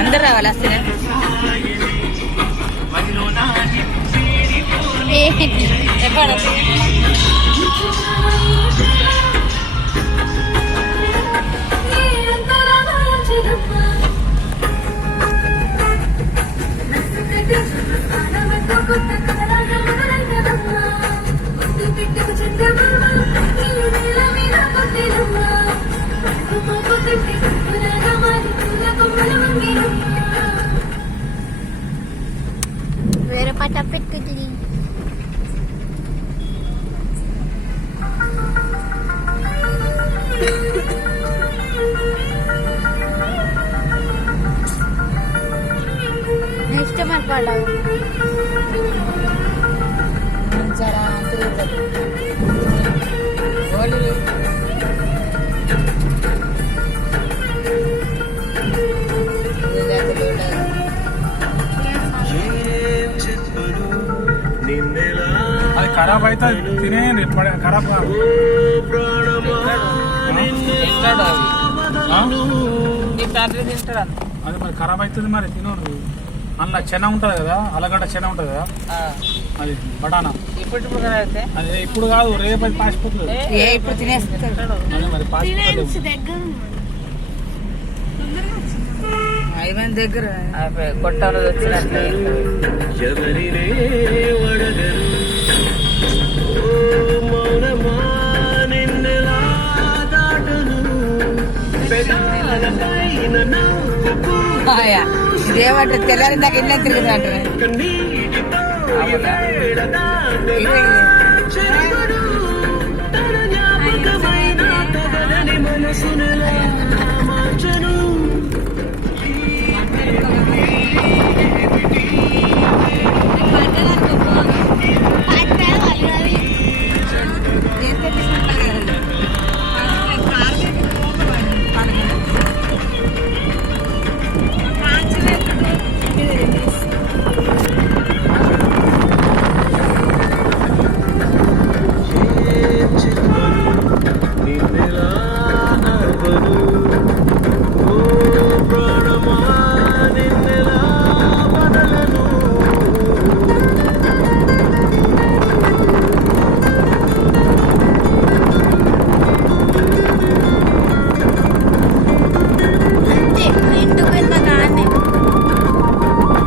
అందరు రావాలి అసలు ఎక్కడ వేరే పాట పెట్టుకుంటుంది. నెక్స్ట్ మరి పాట చాలా అది ఖరాబ్ అయితే తినేయండి, ఖరాబ్ కాదు. అది మరి ఖరాబ్ అవుతుంది, మరి తినడు. అందులో చెన ఉంటుంది కదా, అలగడ్డ చెన ఉంటుంది కదా, అది బటానా. అది ఇప్పుడు కాదు, రేపు అది పాసిపోతుంది. ఇప్పుడు తినేస్తాడు అదే మరి పాసిపోతుంది. ఐవన్ దగ్గర కొట్టాలు వచ్చినట్లే ఇదేమంటే తెల్లారి దాకా ఇళ్ళ తిరుగుతాంటారు. అవునా